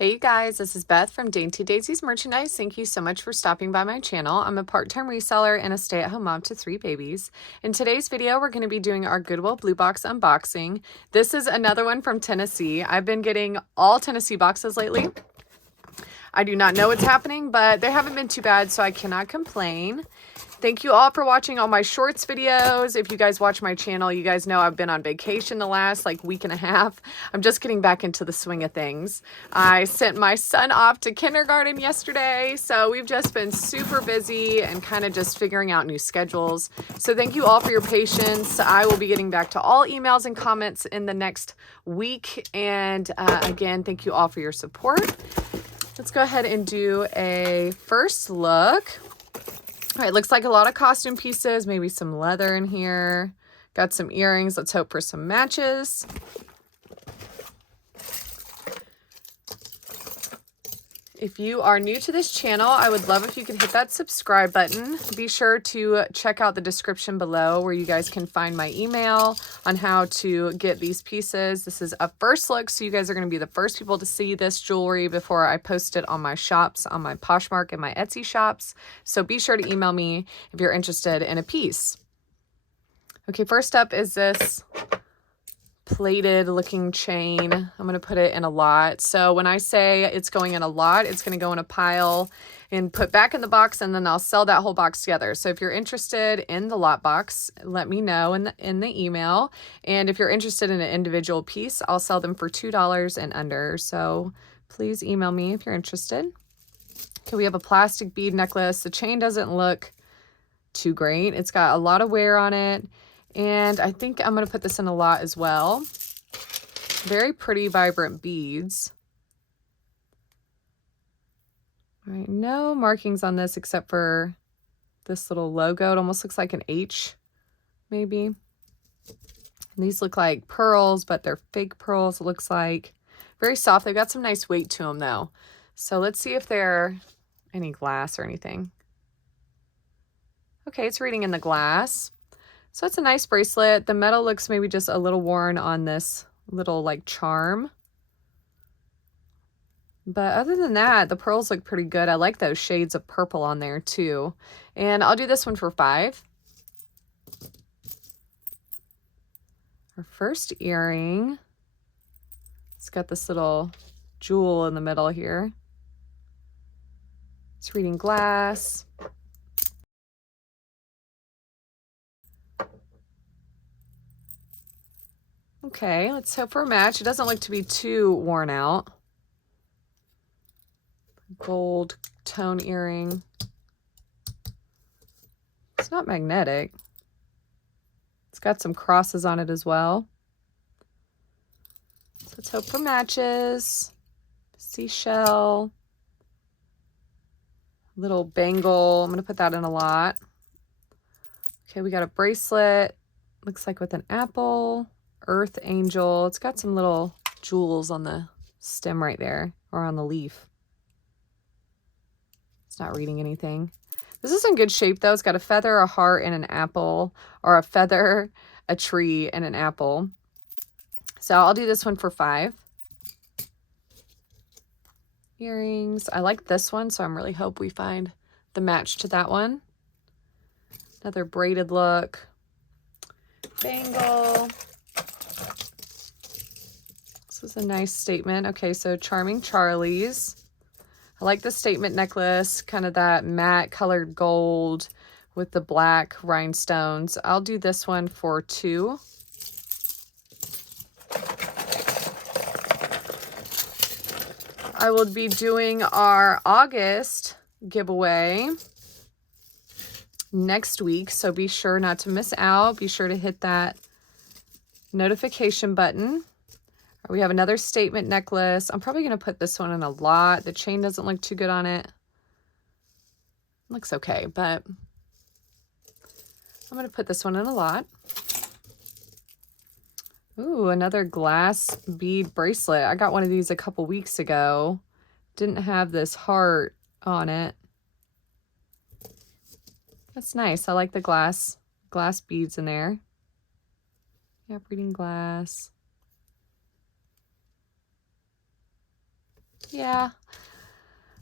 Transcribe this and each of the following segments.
Hey you guys, this is Beth from Dainty Daisy's Merchandise. Thank you so much for stopping by my channel. I'm a part-time reseller and a stay-at-home mom to 3 babies. In today's video, we're going to be doing our Goodwill Blue Box unboxing. This is another one from Tennessee. I've been getting all Tennessee boxes lately. I do not know what's happening, but they haven't been too bad, so I cannot complain. Thank you all for watching all my shorts videos. If you guys watch my channel, you guys know I've been on vacation the last week and a half. I'm just getting back into the swing of things. I sent my son off to kindergarten yesterday, so we've just been super busy and kind of just figuring out new schedules. So thank you all for your patience. I will be getting back to all emails and comments in the next week. And again, thank you all for your support. Let's go ahead and do a first look. All right, looks like a lot of costume pieces, maybe some leather in here. Got some earrings. Let's hope for some matches. If you are new to this channel, I would love if you could hit that subscribe button. Be sure to check out the description below where you guys can find my email on how to get these pieces. This is a first look, so you guys are going to be the first people to see this jewelry before I post it on my shops, on my Poshmark and my Etsy shops. So be sure to email me if you're interested in a piece. Okay, first up is this plated looking chain. I'm going to put it in a lot. So when I say it's going in a lot, it's going to go in a pile and put back in the box, and then I'll sell that whole box together. So if you're interested in the lot box, let me know in the email. And if you're interested in an individual piece, I'll sell them for $2 and under. So please email me if you're interested. Okay, we have a plastic bead necklace. The chain doesn't look too great. It's got a lot of wear on it. And I think I'm going to put this in a lot as well. Very pretty, vibrant beads. All right, no markings on this except for this little logo. It almost looks like an H, maybe. And these look like pearls, but they're fake pearls, it looks like. Very soft. They've got some nice weight to them, though. So let's see if they're any glass or anything. Okay, it's reading in the glass. So it's a nice bracelet. The metal looks maybe just a little worn on this little charm. But other than that, the pearls look pretty good. I like those shades of purple on there too. And I'll do this one for $5. Our first earring. It's got this little jewel in the middle here. It's reading glass. Okay, let's hope for a match. It doesn't look to be too worn out. Gold tone earring. It's not magnetic. It's got some crosses on it as well. So let's hope for matches. Seashell. Little bangle. I'm going to put that in a lot. Okay, we got a bracelet. Looks like with an apple. Earth angel. It's got some little jewels on the stem right there, or on the leaf. It's not reading anything. This is in good shape though. It's got a feather, a heart, and an apple, or a feather, a tree, and an apple. So I'll do this one for $5. Earrings. I like this one, so I'm really hope we find the match to that one. Another braided look. Bangle. This is a nice statement. Okay, so Charming Charlie's. I like the statement necklace, kind of that matte colored gold with the black rhinestones. I'll do this one for $2. I will be doing our August giveaway next week, so be sure not to miss out. Be sure to hit that notification button. We have another statement necklace. I'm probably going to put this one in a lot. The chain doesn't look too good on it. Looks okay, but I'm going to put this one in a lot. Ooh, another glass bead bracelet. I got one of these a couple weeks ago. Didn't have this heart on it. That's nice. I like the glass beads in there. Yeah, reading glass. Yeah.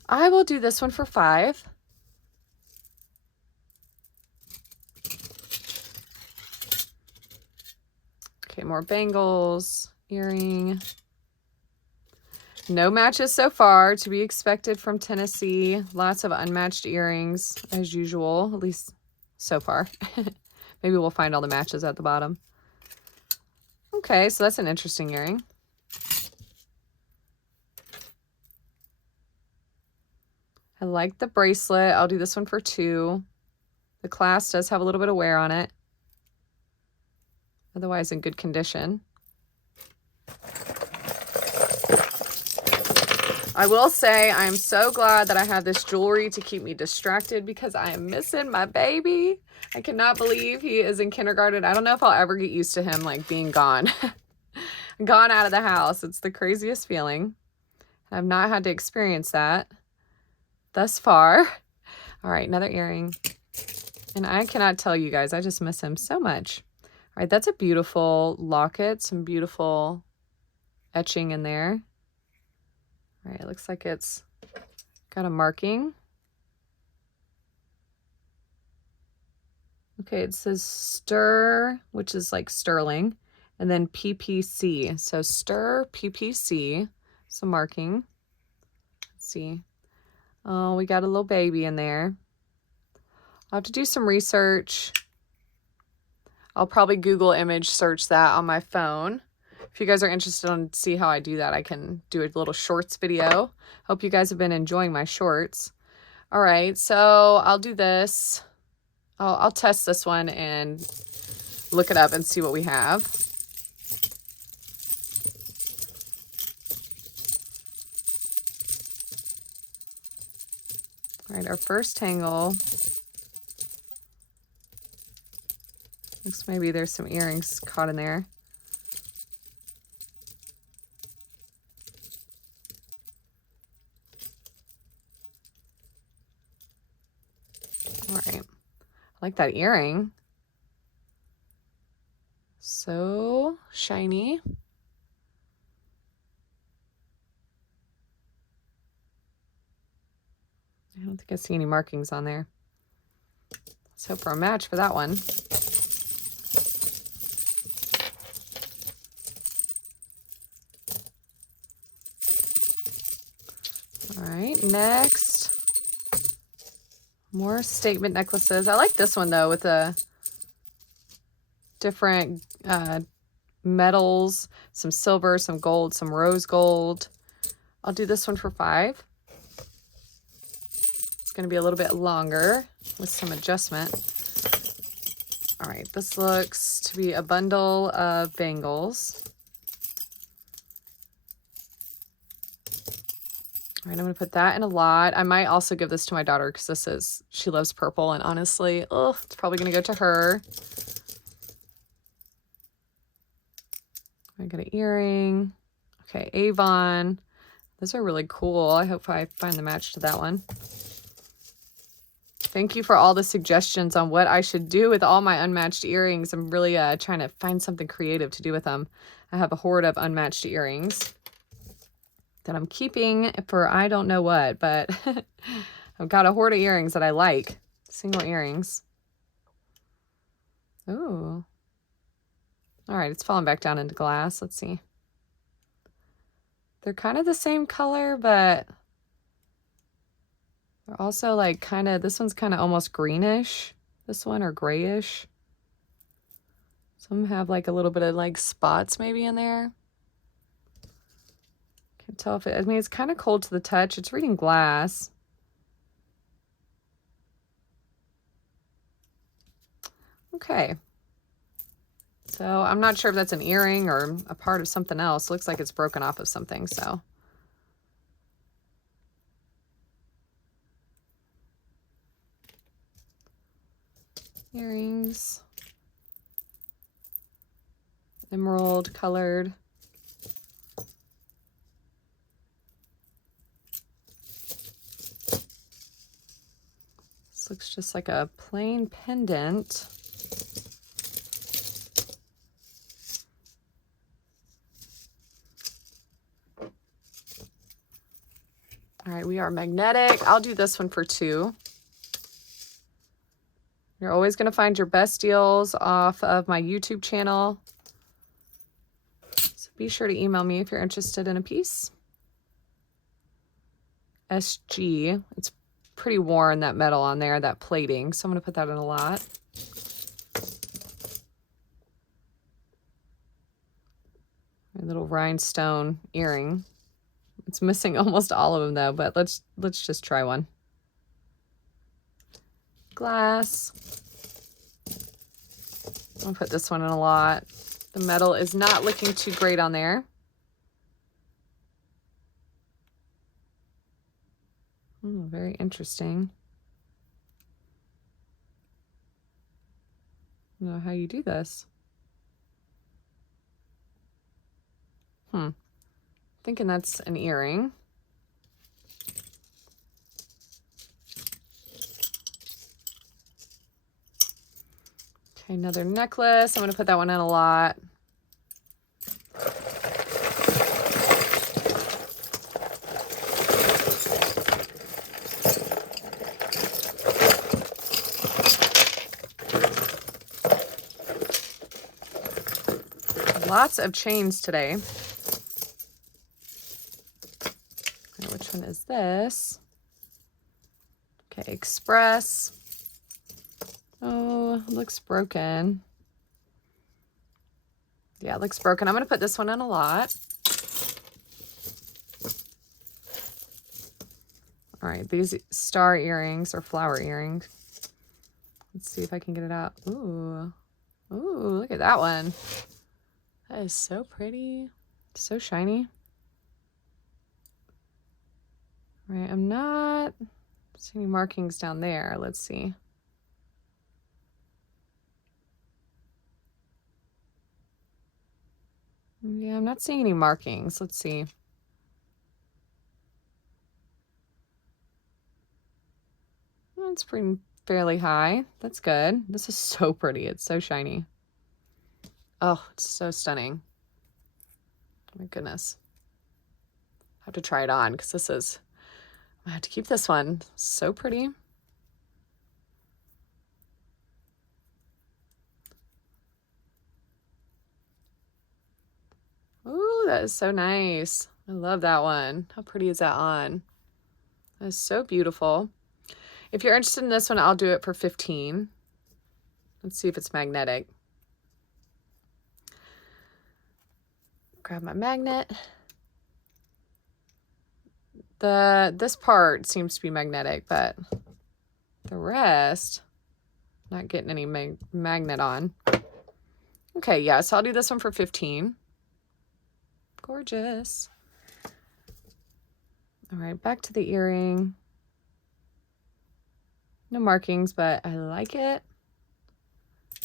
I will do this one for $5. Okay, more bangles, earring. No matches so far, to be expected from Tennessee. Lots of unmatched earrings, as usual, at least so far. Maybe we'll find all the matches at the bottom. Okay, so that's an interesting earring. I like the bracelet. I'll do this one for $2. The clasp does have a little bit of wear on it. Otherwise in good condition. I will say I'm so glad that I have this jewelry to keep me distracted because I am missing my baby. I cannot believe he is in kindergarten. I don't know if I'll ever get used to him like being gone. Gone out of the house. It's the craziest feeling. I've not had to experience that thus far. All right, another earring. And I cannot tell you guys, I just miss him so much. All right, that's a beautiful locket. Some beautiful etching in there. All right, it looks like it's got a marking. Okay, it says stir, which is like sterling, and then PPC. So stir, PPC, some marking. Let's see. Oh, we got a little baby in there. I'll have to do some research. I'll probably Google image search that on my phone. If you guys are interested in see how I do that, I can do a little shorts video. Hope you guys have been enjoying my shorts. All right, so I'll do this. I'll test this one and look it up and see what we have. All right, our first tangle. Looks maybe there's some earrings caught in there. All right, I like that earring. So shiny. I don't think I see any markings on there. Let's hope for a match for that one. All right, next. More statement necklaces. I like this one though with the different metals, some silver, some gold, some rose gold. I'll do this one for $5. It's going to be a little bit longer with some adjustment. All right, this looks to be a bundle of bangles. All right, I'm going to put that in a lot. I might also give this to my daughter because she loves purple, and honestly, it's probably going to go to her. I got an earring. Okay, Avon. Those are really cool. I hope I find the match to that one. Thank you for all the suggestions on what I should do with all my unmatched earrings. I'm really trying to find something creative to do with them. I have a hoard of unmatched earrings that I'm keeping for I don't know what, but I've got a hoard of earrings that I like. Single earrings. Ooh. All right, it's falling back down into glass. Let's see. They're kind of the same color, but they're also like this one's kind of almost greenish. This one, or grayish. Some have like a little bit of like spots maybe in there. Can't tell if I mean, it's kind of cold to the touch. It's reading glass. Okay. So I'm not sure if that's an earring or a part of something else. Looks like it's broken off of something, so. Earrings. Emerald colored. This looks just like a plain pendant. All right, we are magnetic. I'll do this one for $2. You're always going to find your best deals off of my YouTube channel. So be sure to email me if you're interested in a piece. SG. It's pretty worn, that metal on there, that plating. So I'm going to put that in a lot. My little rhinestone earring. It's missing almost all of them though, but let's just try one. Glass. I'll put this one in a lot. The metal is not looking too great on there. Very interesting. I don't know how you do this. Thinking that's an earring. Okay, another necklace. I'm going to put that one in a lot. Lots of chains today. Which one is this? Okay, Express. Oh, it looks broken. Yeah, it looks broken. I'm going to put this one in a lot. All right, these star earrings or flower earrings. Let's see if I can get it out. Ooh, look at that one. That is so pretty. So shiny. All right, I'm not seeing any markings down there. Let's see. Yeah, I'm not seeing any markings. Let's see. It's pretty fairly high. That's good. This is so pretty. It's so shiny. Oh, it's so stunning. Oh my goodness. I have to try it on because this is, I have to keep this one. So pretty. Ooh, that is so nice. I love that one. How pretty is that on? That is so beautiful. If you're interested in this one, I'll do it for $15. Let's see if it's magnetic. Grab my magnet. This part seems to be magnetic, but the rest, not getting any magnet on. Okay, yeah, so I'll do this one for $15. Gorgeous. All right, back to the earring. No markings, but I like it.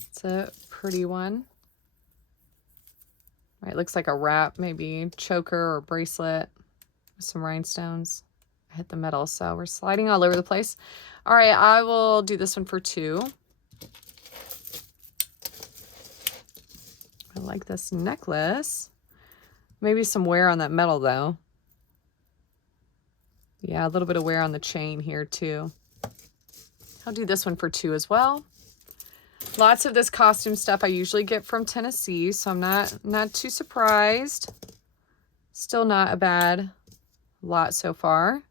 It's a pretty one. All right, looks like a wrap, maybe choker or bracelet with some rhinestones. I hit the metal, so we're sliding all over the place. All right, I will do this one for $2. I like this necklace. Maybe some wear on that metal though. Yeah, a little bit of wear on the chain here too. I'll do this one for $2 as well. Lots of this costume stuff I usually get from Tennessee, so I'm not too surprised. Still not a bad lot so far.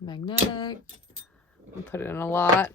Magnetic. I'll put it in a lot.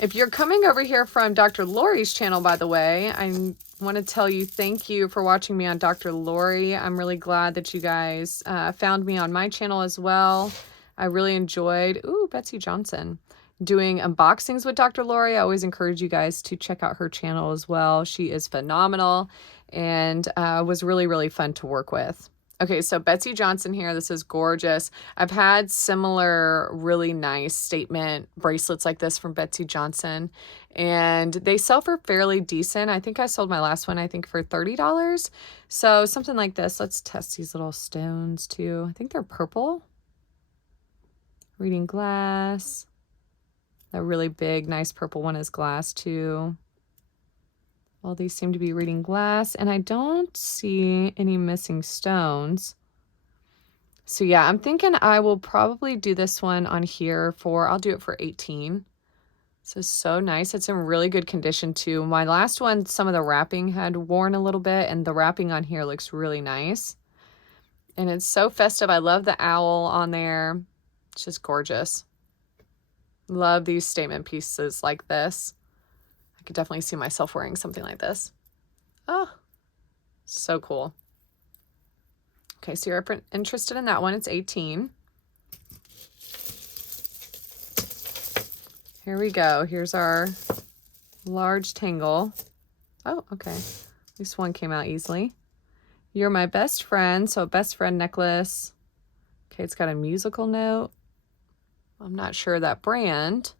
If you're coming over here from Dr. Lori's channel, by the way, I want to tell you thank you for watching me on Dr. Lori. I'm really glad that you guys found me on my channel as well. I really enjoyed, Betsy Johnson, doing unboxings with Dr. Lori. I always encourage you guys to check out her channel as well. She is phenomenal and was really, really fun to work with. Okay, so Betsy Johnson here. This is gorgeous. I've had similar really nice statement bracelets like this from Betsy Johnson, and they sell for fairly decent. I think I sold my last one, I think, for $30. So something like this. Let's test these little stones too. I think they're purple. Reading glass. That really big, nice purple one is glass too. All these seem to be reading glass, and I don't see any missing stones. So yeah, I'm thinking I will probably do this one on here for, I'll do it for 18. This is so nice. It's in really good condition too. My last one, some of the wrapping had worn a little bit, and the wrapping on here looks really nice. And it's so festive. I love the owl on there. It's just gorgeous. Love these statement pieces like this. I could definitely see myself wearing something like this. Oh, so cool. Okay, so you're interested in that one. It's 18. Here we go. Here's our large tangle. Oh, okay. At least one came out easily. You're my best friend. So a best friend necklace. Okay, it's got a musical note. I'm not sure that brand.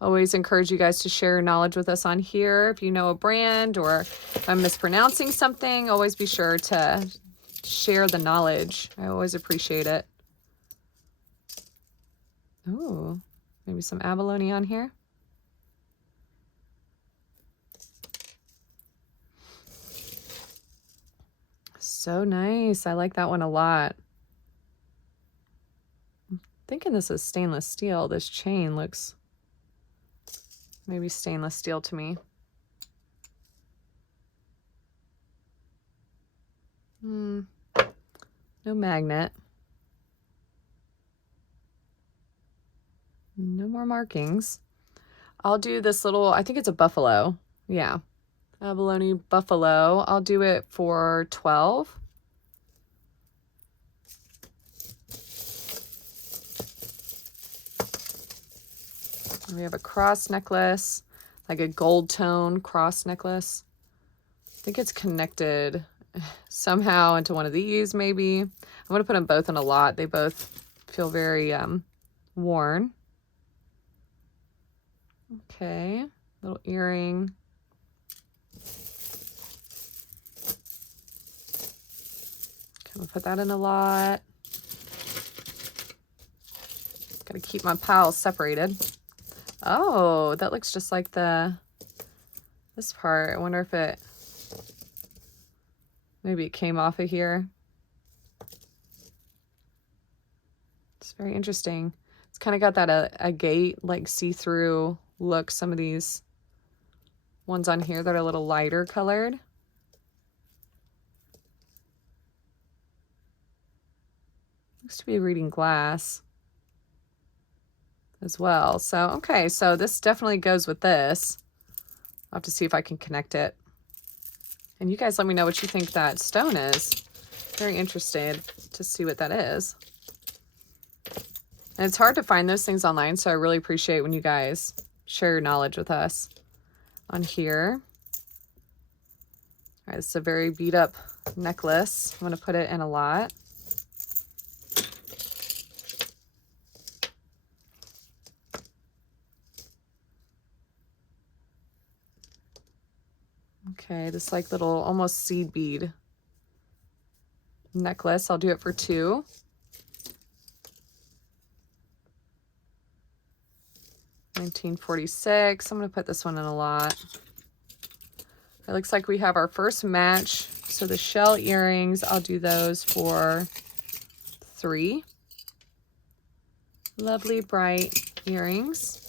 Always encourage you guys to share your knowledge with us on here. If you know a brand or if I'm mispronouncing something, always be sure to share the knowledge. I always appreciate it. Ooh. Maybe some abalone on here. So nice. I like that one a lot. I'm thinking this is stainless steel. This chain looks maybe stainless steel to me. No magnet. No more markings. I'll do this little, I think it's a buffalo. Yeah. Abalone buffalo. I'll do it for 12. We have a cross necklace, like a gold tone cross necklace. I think it's connected somehow into one of these, maybe. I'm going to put them both in a lot. They both feel very worn. Okay, little earring. I'm gonna put that in a lot. Gotta keep my piles separated. Oh, that looks just like this part. I wonder if maybe it came off of here. It's very interesting. It's kind of got that agate, like see-through look. Some of these ones on here that are a little lighter colored. Looks to be reading glass as well. So, okay, so this definitely goes with this. I'll have to see if I can connect it. And you guys let me know what you think that stone is. Very interested to see what that is. And it's hard to find those things online, so I really appreciate when you guys share your knowledge with us on here. All right, this is a very beat up necklace. I'm going to put it in a lot. Okay, this like little almost seed bead necklace. I'll do it for 2. $19.46. I'm going to put this one in a lot. It looks like we have our first match. So the shell earrings, I'll do those for 3. Lovely bright earrings.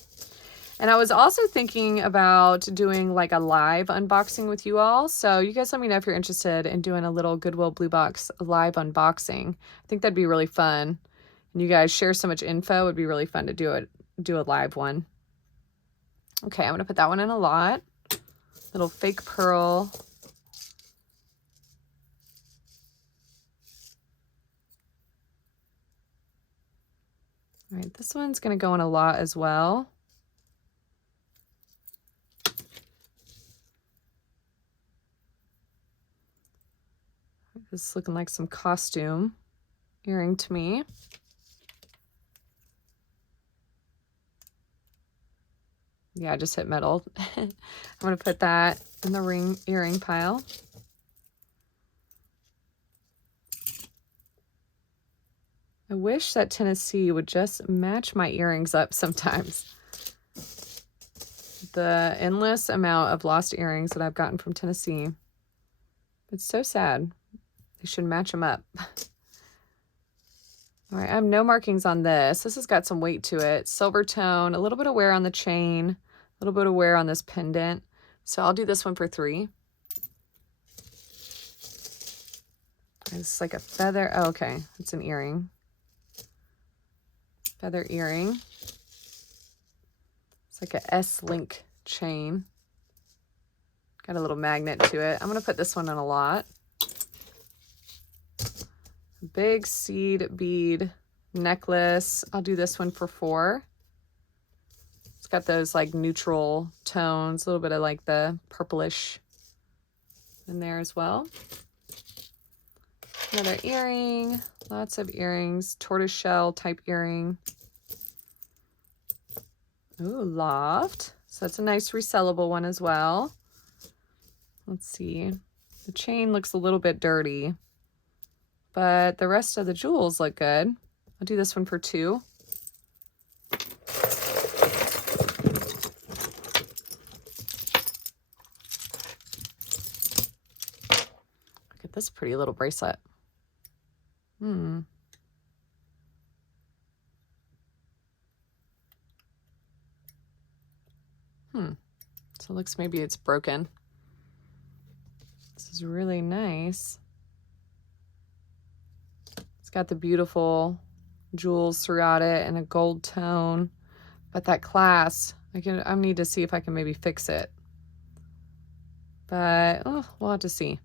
And I was also thinking about doing like a live unboxing with you all. So you guys let me know if you're interested in doing a little Goodwill Blue Box live unboxing. I think that'd be really fun. And you guys share so much info. It would be really fun to do a live one. Okay, I'm going to put that one in a lot. Little fake pearl. All right, this one's going to go in a lot as well. This is looking like some costume earring to me. Yeah, I just hit metal. I'm going to put that in the earring pile. I wish that Tennessee would just match my earrings up sometimes. the endless amount of lost earrings that I've gotten from Tennessee. It's so sad. They should match them up. All right, I have no markings on this. This has got some weight to it. Silver tone, a little bit of wear on the chain, a little bit of wear on this pendant. So I'll do this one for $3. It's like a feather. Oh, okay, it's an earring. Feather earring. It's like a S-link chain. Got a little magnet to it. I'm going to put this one in a lot. Big seed bead necklace. I'll do this one for $4. It's got those like neutral tones, a little bit of like the purplish in there as well. Another earring, lots of earrings, tortoiseshell type earring. Ooh, loft. So that's a nice resellable one as well. Let's see. The chain looks a little bit dirty, but the rest of the jewels look good. I'll do this one for $2. Look at this pretty little bracelet. So it looks maybe it's broken. This is really nice. It's got the beautiful jewels throughout it and a gold tone, but that clasp, I need to see if I can maybe fix it. But we'll have to see,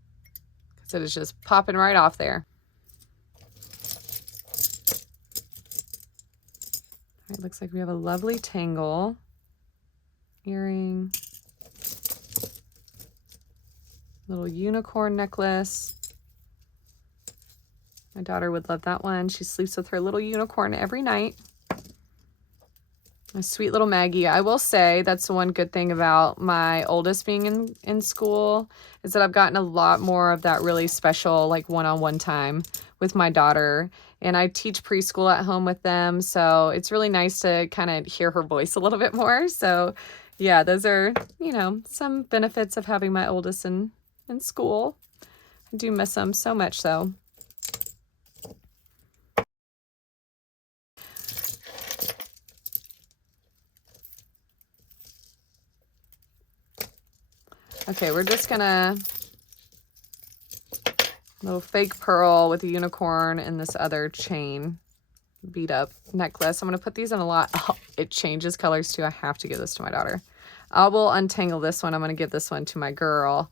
because it is just popping right off there. All right, looks like we have a lovely tangle earring, little unicorn necklace. My daughter would love that one. She sleeps with her little unicorn every night. A sweet little Maggie. I will say that's the one good thing about my oldest being in school is that I've gotten a lot more of that really special like one-on-one time with my daughter. And I teach preschool at home with them. So it's really nice to kind of hear her voice a little bit more. So yeah, those are, you know, some benefits of having my oldest in school. I do miss them so much so. Okay, we're just gonna, little fake pearl with a unicorn and this other chain beat up necklace. I'm gonna put these in a lot. Oh, it changes colors too. I have to give this to my daughter. I will untangle this one. I'm gonna give this one to my girl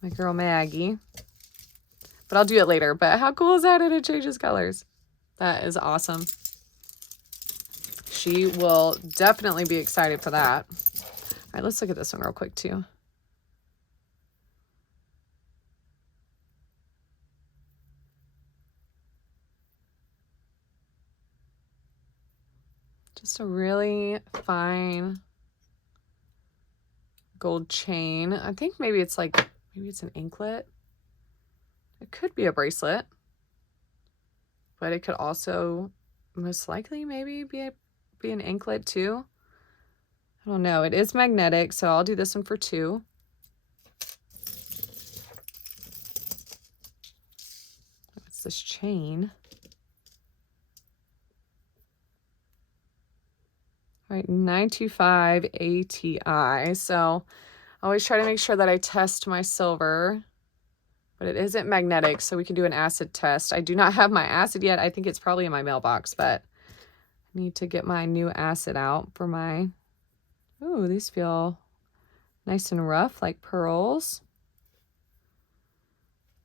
Maggie. But I'll do it later. But how cool is that? And it changes colors. That is awesome. She will definitely be excited for that. All right, let's look at this one real quick too. Just a really fine gold chain. I think maybe it's like, maybe it's an anklet. It could be a bracelet, but it could also most likely maybe be an anklet too. I don't know. It is magnetic, so I'll do this one for $2. What's this chain? All right, 925 ATI. So I always try to make sure that I test my silver, but it isn't magnetic, so we can do an acid test. I do not have my acid yet. I think it's probably in my mailbox, but I need to get my new acid out for my, ooh, these feel nice and rough like pearls.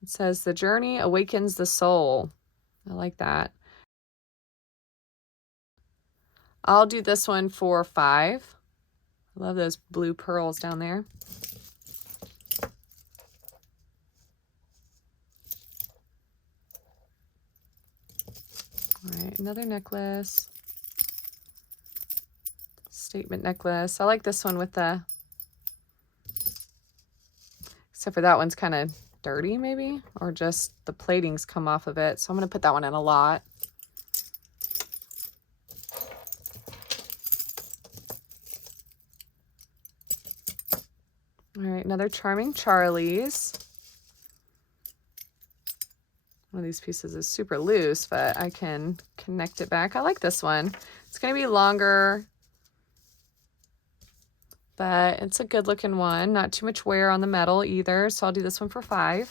It says the journey awakens the soul. I like that. I'll do this one for $5. I love those blue pearls down there. All right, another necklace. Statement necklace. I like this one with the, except for that one's kind of dirty maybe, or just the plating's come off of it. So I'm going to put that one in a lot. All right, another Charming Charlie's. One of these pieces is super loose, but I can connect it back. I like this one. It's going to be longer, but it's a good looking one. Not too much wear on the metal either, so I'll do this one for $5.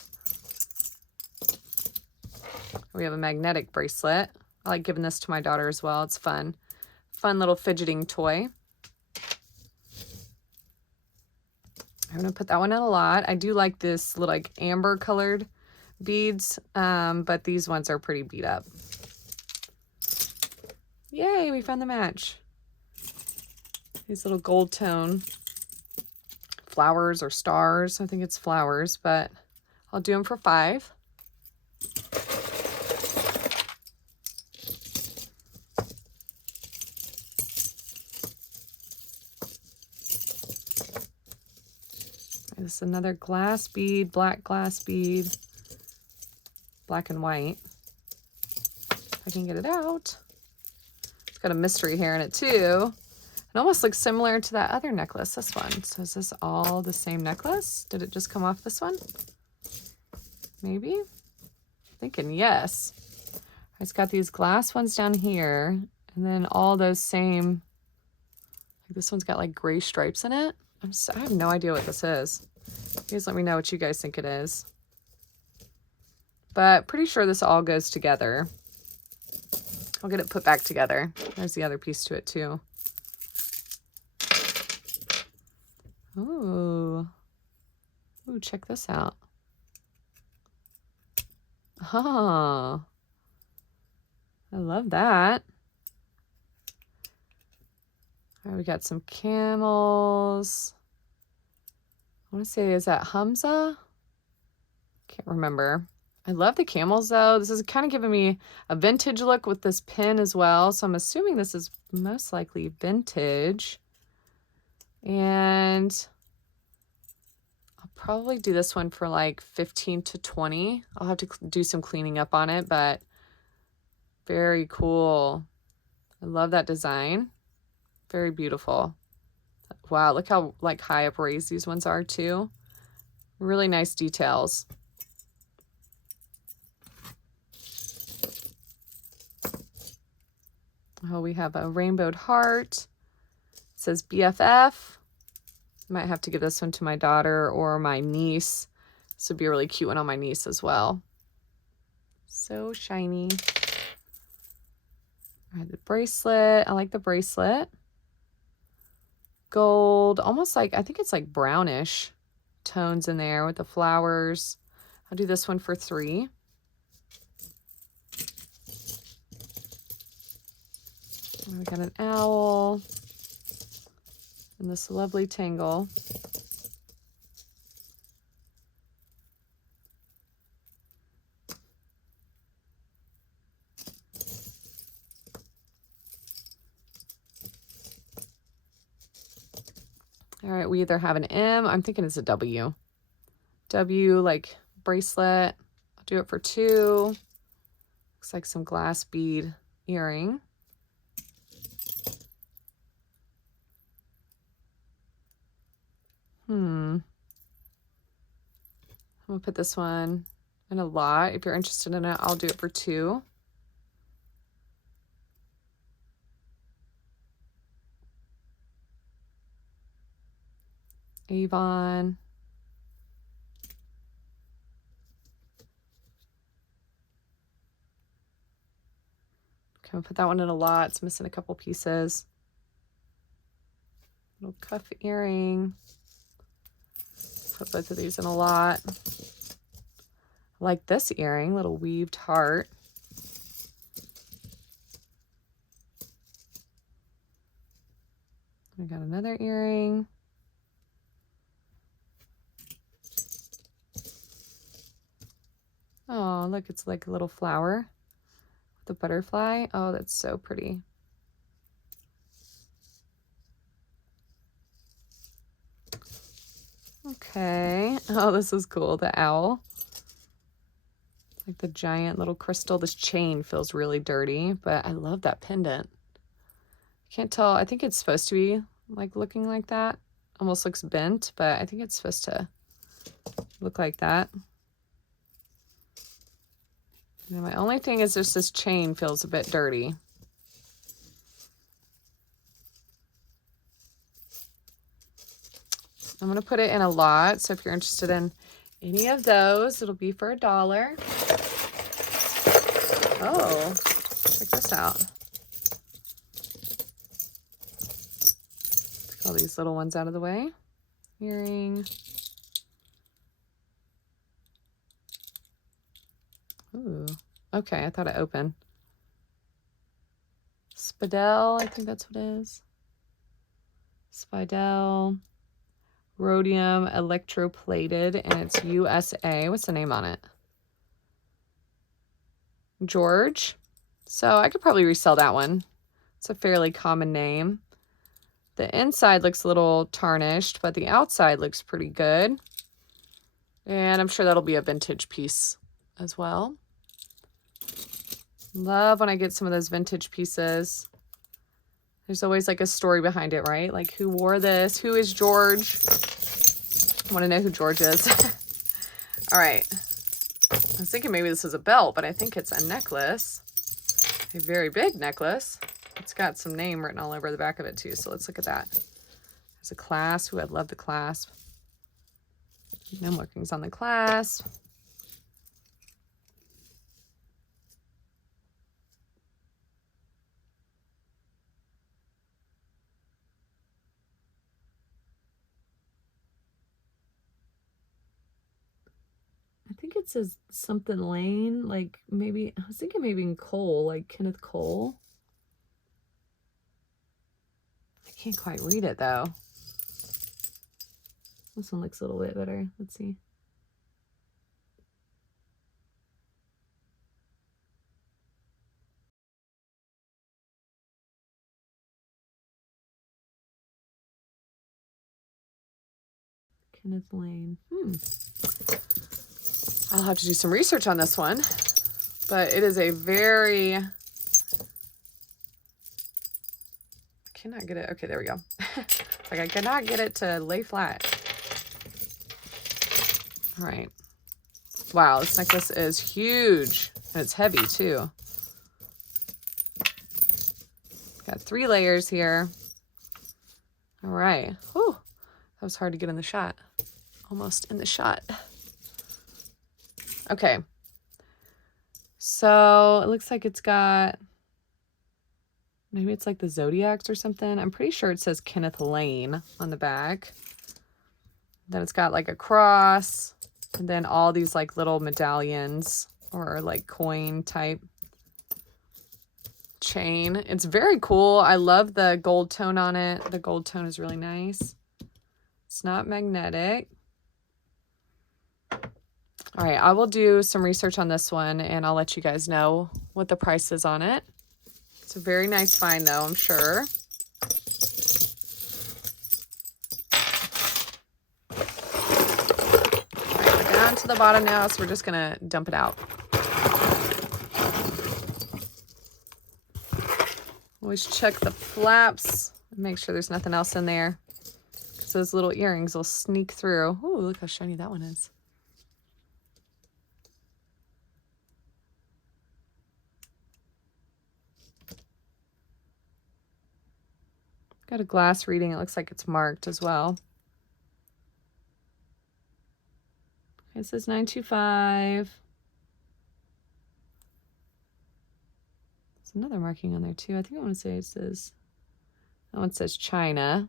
We have a magnetic bracelet. I like giving this to my daughter as well. It's fun. Fun little fidgeting toy. I'm going to put that one in a lot. I do like this little like amber colored beads, but these ones are pretty beat up. Yay, we found the match. These little gold tone flowers or stars. I think it's flowers, but I'll do them for $5. This is another glass bead, black glass bead, black and white. If I can get it out. It's got a mystery hair in it too. It almost looks similar to that other necklace, this one. So is this all the same necklace? Did it just come off this one? Maybe? Thinking yes. It's got these glass ones down here, and then all those same, like this one's got like gray stripes in it. I have no idea what this is. You guys let me know what you guys think it is. But pretty sure this all goes together. I'll get it put back together. There's the other piece to it too. Ooh. Ooh, check this out. Oh. I love that. All right, we got some camels. I want to say, is that Hamza? Can't remember. I love the camels though. This is kind of giving me a vintage look with this pin as well. So I'm assuming this is most likely vintage. And I'll probably do this one for like 15 to 20. I'll have to do some cleaning up on it, but very cool. I love that design. Very beautiful. Wow, look how like high up raised these ones are too. Really nice details. Oh, we have a rainbowed heart. It says BFF. Might have to give this one to my daughter or my niece. This would be a really cute one on my niece as well. So shiny. All right, the bracelet. I like the bracelet. Gold, almost like, I think it's like brownish tones in there with the flowers. I'll do this one for $3. We got an owl and this lovely tangle. All right, we either have an M, I'm thinking it's a W. W, like bracelet. I'll do it for $2. Looks like some glass bead earring. I'm gonna put this one in a lot. If you're interested in it, I'll do it for $2. Avon. Okay, I'll put that one in a lot. It's missing a couple pieces. Little cuff earring. Put both of these in a lot. I like this earring, little weaved heart. We got another earring. Oh, look, it's like a little flower with a butterfly. Oh, that's so pretty. Okay. Oh, this is cool. The owl. Like the giant little crystal. This chain feels really dirty, but I love that pendant. I can't tell. I think it's supposed to be like looking like that. almost looks bent, but I think it's supposed to look like that. And my only thing is just this chain feels a bit dirty. I'm going to put it in a lot, so if you're interested in any of those, it'll be for $1. Oh, check this out. Take all these little ones out of the way. Earring. Ooh, okay, I thought it opened. Speidel, I think that's what it is. Speidel. Rhodium electroplated, and it's USA. What's the name on it? George. So I could probably resell that one. It's a fairly common name. The inside looks a little tarnished, but the outside looks pretty good. And I'm sure that'll be a vintage piece as well. Love when I get some of those vintage pieces. There's always like a story behind it, right? Like, who wore this? Who is George? I want to know who George is. All right. I was thinking maybe this is a belt, but I think it's a necklace. A very big necklace. It's got some name written all over the back of it too, so let's look at that. There's a clasp. Ooh, I'd love the clasp. No markings on the clasp. I think it says something Lane, like maybe, I was thinking maybe in Cole, like Kenneth Cole. I can't quite read it though. This one looks a little bit better. Let's see. Kenneth Lane. I'll have to do some research on this one, but it is a very, I cannot get it. Okay, there we go. Like, I cannot get it to lay flat. All right. Wow, this necklace is huge and it's heavy too. Got 3 layers here. All right. Whew, that was hard to get in the shot. Almost in the shot. Okay. So it looks like it's got, maybe it's like the Zodiacs or something. I'm pretty sure it says Kenneth Lane on the back. Then it's got like a cross, and then all these like little medallions or like coin type chain. It's very cool. I love the gold tone on it. The gold tone is really nice. It's not magnetic. All right, I will do some research on this one and I'll let you guys know what the price is on it. It's a very nice find though, I'm sure. All right, we're down to the bottom now, so we're just gonna dump it out. Always check the flaps and make sure there's nothing else in there, because those little earrings will sneak through. Oh, look how shiny that one is. Got a glass reading. It looks like it's marked as well. It says 925. There's another marking on there too. I think I want to say it says, that one says China.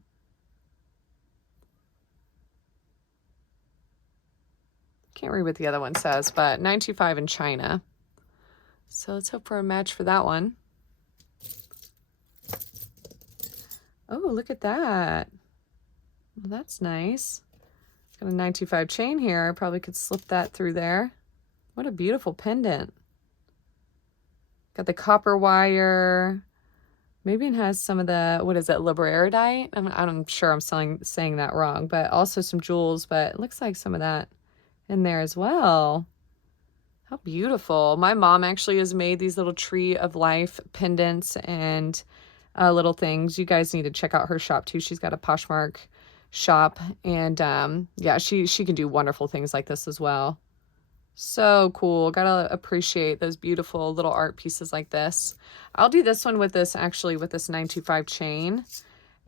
Can't read what the other one says, but 925 in China. So let's hope for a match for that one. Oh, look at that. Well, that's nice. It's got a 925 chain here. I probably could slip that through there. What a beautiful pendant. Got the copper wire. Maybe it has some of the, what is it, labradorite? I'm sure I'm saying that wrong, but also some jewels, but it looks like some of that in there as well. How beautiful. My mom actually has made these little tree of life pendants and little things. You guys need to check out her shop too. She's got a Poshmark shop. And yeah, she can do wonderful things like this as well. So cool. Gotta appreciate those beautiful little art pieces like this. I'll do this one with this, actually, with this 925 chain.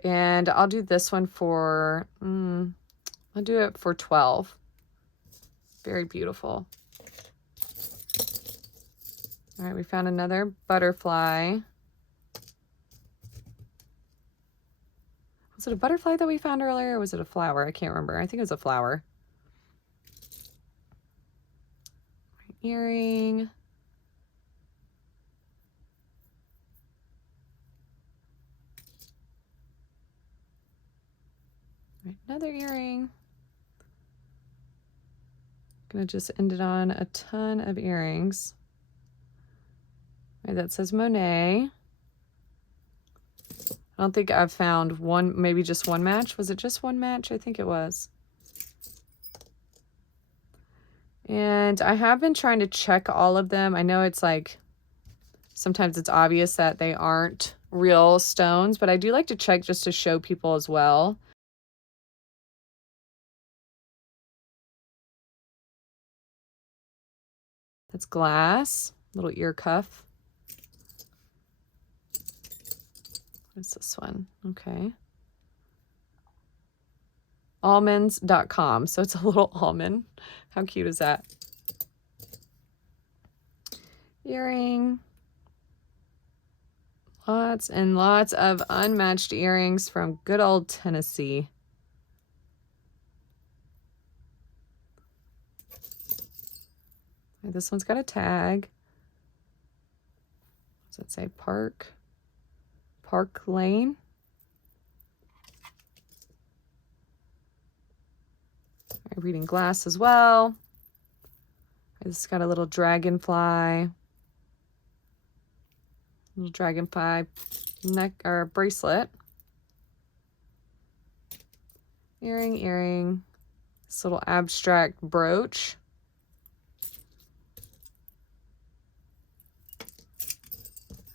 And I'll do this one for, I'll do it for 12. Very beautiful. All right, we found another butterfly. Was it a butterfly that we found earlier, or was it a flower? I can't remember. I think it was a flower. Earring. Right, another earring. Gonna just end it on a ton of earrings. Right, that says Monet. I don't think I've found one, maybe just one match. Was it just one match? I think it was. And I have been trying to check all of them. I know it's like, sometimes it's obvious that they aren't real stones, but I do like to check just to show people as well. That's glass, little ear cuff. What's this one? Okay. Almonds.com. So it's a little almond. How cute is that? Earring. Lots and lots of unmatched earrings from good old Tennessee. This one's got a tag. What does it say? Park Lane. Reading glass as well. It's got a little dragonfly. Little dragonfly neck or bracelet. Earring. This little abstract brooch.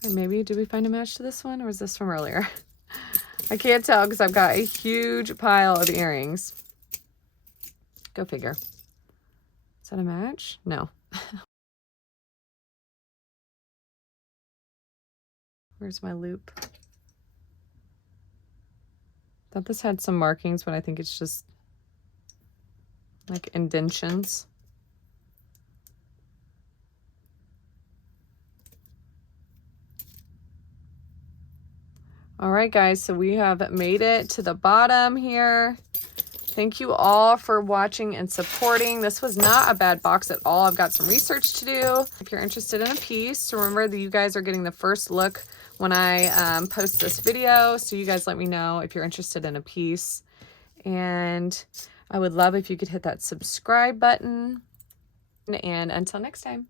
And maybe, did we find a match to this one, or was this from earlier? I can't tell because I've got a huge pile of earrings. Go figure. Is that a match? No. Where's my loop? Thought this had some markings, but I think it's just like indentions. All right, guys, so we have made it to the bottom here. Thank you all for watching and supporting. This was not a bad box at all. I've got some research to do. If you're interested in a piece, remember that you guys are getting the first look when I post this video. So you guys let me know if you're interested in a piece. And I would love if you could hit that subscribe button. And until next time.